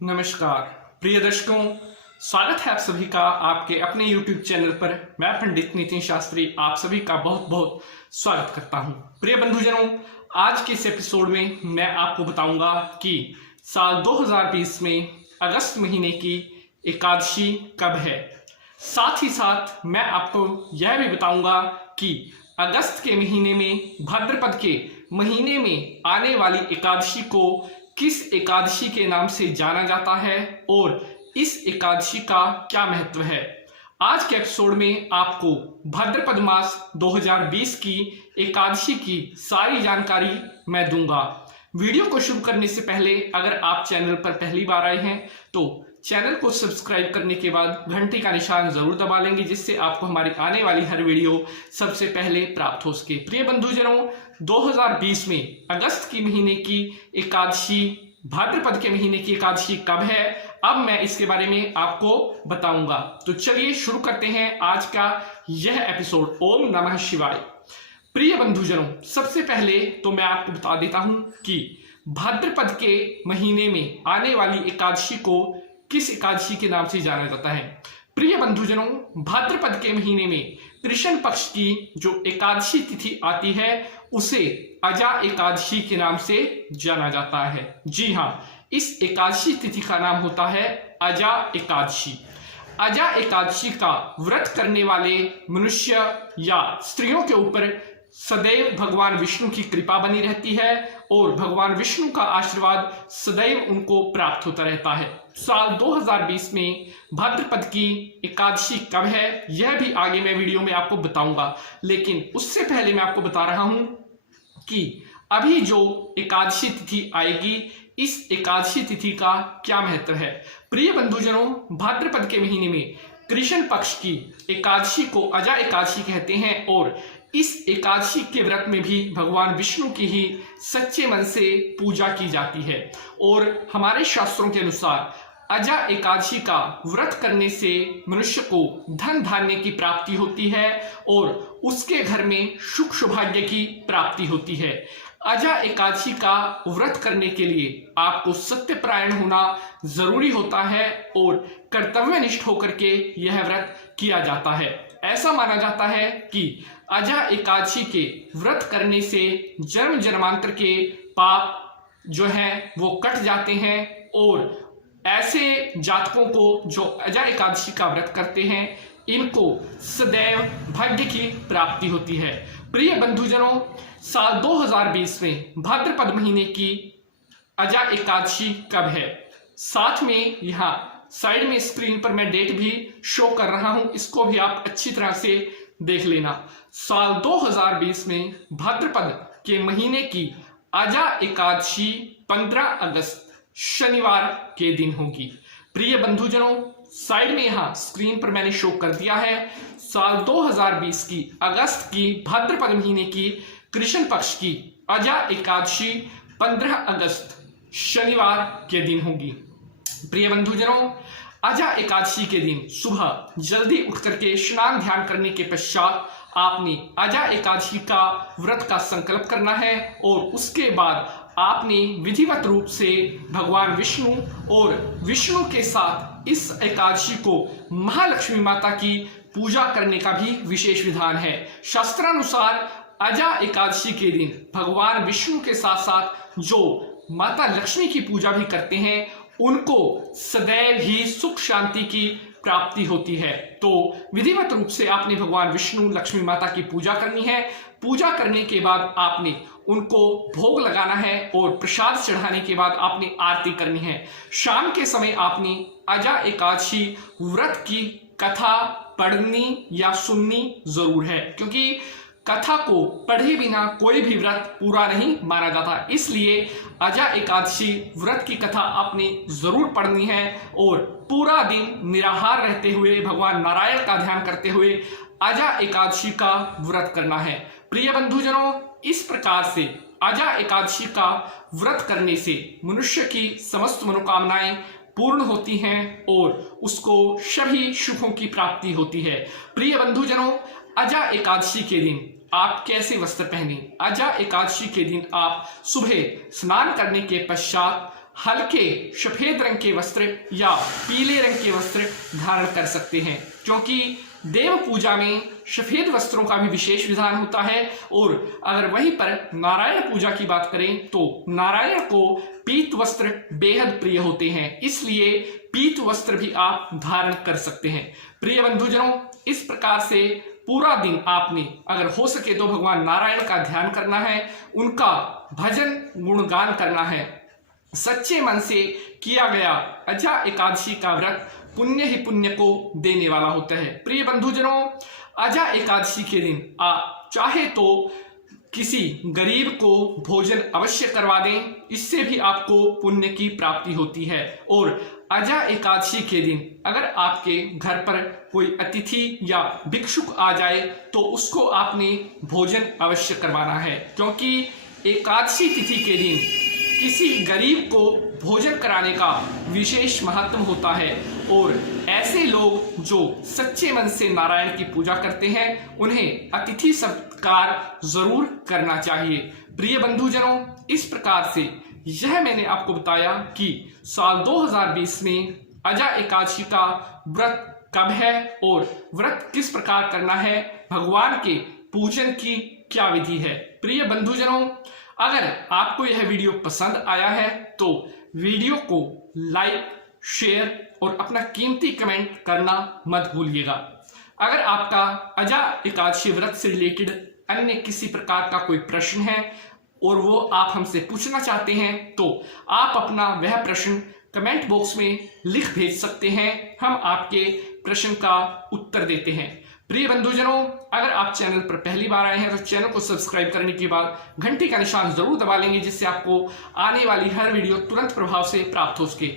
नमस्कार प्रिय दर्शकों, स्वागत है आप सभी का आपके अपने YouTube चैनल पर। मैं पंडित नितिन शास्त्री आप सभी का बहुत बहुत स्वागत करता हूं। प्रिय बंधुजनों, आज के इस एपिसोड में मैं आपको बताऊंगा कि साल 2020 में अगस्त महीने की एकादशी कब है। साथ ही साथ मैं आपको यह भी बताऊंगा कि अगस्त के महीने में, भाद्रपद के महीने में आने वाली एकादशी को किस एकादशी के नाम से जाना जाता है और इस एकादशी का क्या महत्व है। आज के एपिसोड में आपको भाद्रपद मास 2020 की एकादशी की सारी जानकारी मैं दूंगा। वीडियो को शुरू करने से पहले अगर आप चैनल पर पहली बार आए हैं तो चैनल को सब्सक्राइब करने के बाद घंटी का निशान जरूर दबा लेंगे, जिससे आपको हमारी आने वाली हर वीडियो सबसे पहले प्राप्त हो सके। प्रिय बंधुजनों, 2020 में अगस्त की महीने की एकादशी, भाद्रपद के महीने की एकादशी कब है, अब मैं इसके बारे में आपको बताऊंगा। तो चलिए शुरू करते हैं आज का यह एपिसोड। ओम नमः शिवाय। प्रिय बंधुजनों, सबसे पहले तो मैं आपको बता देता हूं कि भाद्रपद के महीने में आने वाली एकादशी को किस एकादशी के नाम से जाना जाता है। प्रिय बंधुजनों, भाद्रपद के महीने में कृष्ण पक्ष की जो एकादशी तिथि आती है उसे अजा एकादशी के नाम से जाना जाता है। जी हाँ, इस एकादशी तिथि का नाम होता है अजा एकादशी। अजा एकादशी का व्रत करने वाले मनुष्य या स्त्रियों के ऊपर सदैव भगवान विष्णु की कृपा बनी रहती है और भगवान विष्णु का आशीर्वाद सदैव उनको प्राप्त होता रहता है। साल 2020 में भाद्रपद की एकादशी कब है यह भी आगे मैं वीडियो में आपको बताऊंगा, लेकिन उससे पहले मैं आपको बता रहा हूं कि अभी जो एकादशी तिथि आएगी, इस एकादशी तिथि का क्या महत्व है। प्रिय बंधुजनों, भाद्रपद के महीने में कृष्ण पक्ष की एकादशी को अजा एकादशी कहते हैं और इस एकादशी के व्रत में भी भगवान विष्णु की ही सच्चे मन से पूजा की जाती है और हमारे शास्त्रों के अनुसार अजा एकादशी का व्रत करने से मनुष्य को धन धान्य की प्राप्ति होती है और उसके घर में सुख सौभाग्य की प्राप्ति होती है। अजा एकादशी का व्रत करने के लिए आपको सत्यपरायण होना जरूरी होता है और कर्तव्यनिष्ठ होकर के यह व्रत किया जाता है। ऐसा माना जाता है कि अजा एकादशी के व्रत करने से जन्म जन्मांतर के पाप जो है वो कट जाते हैं और ऐसे जातकों को जो अजा एकादशी का व्रत करते हैं इनको सदैव भाग्य की प्राप्ति होती है। प्रिय बंधुजनों, साल 2020 में भाद्रपद महीने की अजा एकादशी कब है, साथ में यहाँ साइड में स्क्रीन पर मैं डेट भी शो कर रहा हूं, इसको भी आप अच्छी तरह से देख लेना। साल 2020 में भाद्रपद के महीने की अजा एकादशी 15 अगस्त शनिवार के दिन होगी। प्रिय बंधुजनों, साइड में यहां स्क्रीन पर मैंने शो कर दिया है साल 2020 की अगस्त की भाद्रपद महीने की कृष्ण पक्ष की अजा एकादशी 15 अगस्त शनिवार के दिन होगी। प्रिय बंधुजनों, अजा एकादशी के दिन सुबह जल्दी उठ करके स्नान ध्यान करने के पश्चात आपने अजा एकादशी का व्रत का संकल्प करना है और उसके बाद आपने विधिवत रूप से भगवान विष्णु और विष्णु के साथ इस एकादशी को महालक्ष्मी माता की पूजा करने का भी विशेष विधान है। शास्त्रानुसार अजा एकादशी के दिन भगवान विष्णु के साथ साथ जो माता लक्ष्मी की पूजा भी करते हैं उनको सदैव ही सुख शांति की प्राप्ति होती है। तो विधिवत रूप से आपने भगवान विष्णु लक्ष्मी माता की पूजा करनी है। पूजा करने के बाद आपने उनको भोग लगाना है और प्रसाद चढ़ाने के बाद आपने आरती करनी है। शाम के समय आपने अजा एकादशी व्रत की कथा पढ़नी या सुननी जरूर है, क्योंकि कथा को पढ़े बिना कोई भी व्रत पूरा नहीं माना जाता। इसलिए अजा एकादशी व्रत की कथा आपने जरूर पढ़नी है और पूरा दिन निराहार रहते हुए भगवान नारायण का ध्यान करते हुए अजा एकादशी का व्रत करना है। प्रिय बंधुजनों, इस प्रकार से अजा एकादशी का व्रत करने से मनुष्य की समस्त मनोकामनाएं पूर्ण होती हैं और उसको सभी सुखों की प्राप्ति होती है। प्रिय बंधुजनों, अजा एकादशी के दिन आप कैसे वस्त्र पहने। अजा एकादशी के दिन आप सुबह स्नान करने के पश्चात हल्के सफेद रंग के वस्त्र या पीले रंग के वस्त्र धारण कर सकते हैं, क्योंकि देव पूजा में सफेद वस्त्रों का भी विशेष विधान होता है। और अगर वहीं पर नारायण पूजा की बात करें तो नारायण को पीत वस्त्र बेहद प्रिय होते हैं, इसलिए पीत वस्त्र भी आप धारण कर सकते हैं। प्रिय बंधुजनों, इस प्रकार से पूरा दिन आपने अगर हो सके तो भगवान नारायण का ध्यान करना है, उनका भजन गुणगान करना है। सच्चे मन से किया गया अजा एकादशी का व्रत पुण्य ही पुण्य को देने वाला होता है। प्रिय बंधुजनों, अजा एकादशी के दिन आप चाहे तो किसी गरीब को भोजन अवश्य करवा दें, इससे भी आपको पुण्य की प्राप्ति होती है। और अजा एकादशी के दिन अगर आपके घर पर कोई अतिथि या भिक्षुक आ जाए तो उसको आपने भोजन अवश्य करवाना है, क्योंकि एकादशी तिथि के दिन किसी गरीब को भोजन कराने का विशेष महत्व होता है। और ऐसे लोग जो सच्चे मन से नारायण की पूजा करते हैं उन्हें अतिथि सत्कार जरूर करना चाहिए। प्रिय बंधुजनों, इस प्रकार से यह मैंने आपको बताया कि साल 2020 में अजा एकादशी का व्रत कब है और व्रत किस प्रकार करना है, भगवान के पूजन की क्या विधि है। प्रिय बंधुजनों, अगर आपको यह वीडियो पसंद आया है तो वीडियो को लाइक, शेयर और अपना कीमती कमेंट करना मत भूलिएगा। अगर आपका अजा एकादशी व्रत से रिलेटेड अन्य किसी प्रकार का कोई प्रश्न है और वो आप हमसे पूछना चाहते हैं तो आप अपना वह प्रश्न कमेंट बॉक्स में लिख भेज सकते हैं, हम आपके प्रश्न का उत्तर देते हैं। प्रिय बंधुजनों, अगर आप चैनल पर पहली बार आए हैं तो चैनल को सब्सक्राइब करने के बाद घंटी का निशान जरूर दबा लेंगे, जिससे आपको आने वाली हर वीडियो तुरंत प्रभाव से प्राप्त हो सके।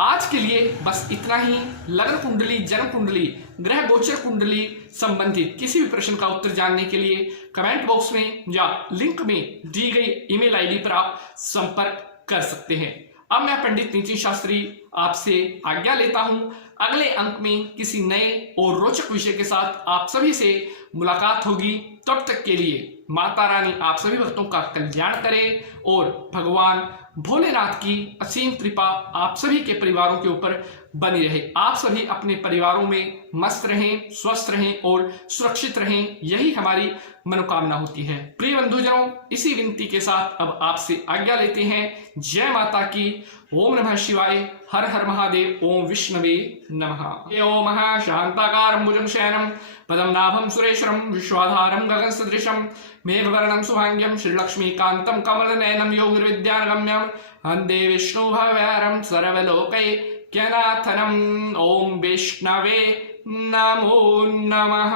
आज के लिए बस इतना ही। लग्न कुंडली, जन्म कुंडली, ग्रह गोचर कुंडली संबंधित किसी भी प्रश्न का उत्तर जानने के लिए कमेंट बॉक्स में या लिंक में दी गई ईमेल आईडी पर आप संपर्क कर सकते हैं। अब मैं पंडित नितिन शास्त्री आपसे आज्ञा लेता हूं। अगले अंक में किसी नए और रोचक विषय के साथ आप सभी से मुलाकात होगी। तब तक के लिए माता रानी आप सभी भक्तों का कल्याण करे और भगवान भोलेनाथ की असीम कृपा आप सभी के परिवारों के ऊपर बनी रहे। आप सभी अपने परिवारों में मस्त रहें, स्वस्थ रहें और सुरक्षित रहें, यही हमारी मनोकामना होती है। प्रिय बंधुजनों, इसी विनती के साथ अब आपसे आज्ञा लेते हैं। जय माता की। ओम नमः शिवाय। हर हर महादेव। ओम विष्णवे नमः। ओम शांताकारं भुजं शयनं पदं नाभं सुरेश्वरं विश्वाधारं गगन सदृशं मेघवर्णं शुभांग्यं श्रीलक्ष्मीकान्तं कमलनयनं योगिर्विद्यानगम्यं वन्दे विष्णुभवहरं सर्वलोकैक्यनाथनम्। ओम विष्णवे नमो नमः।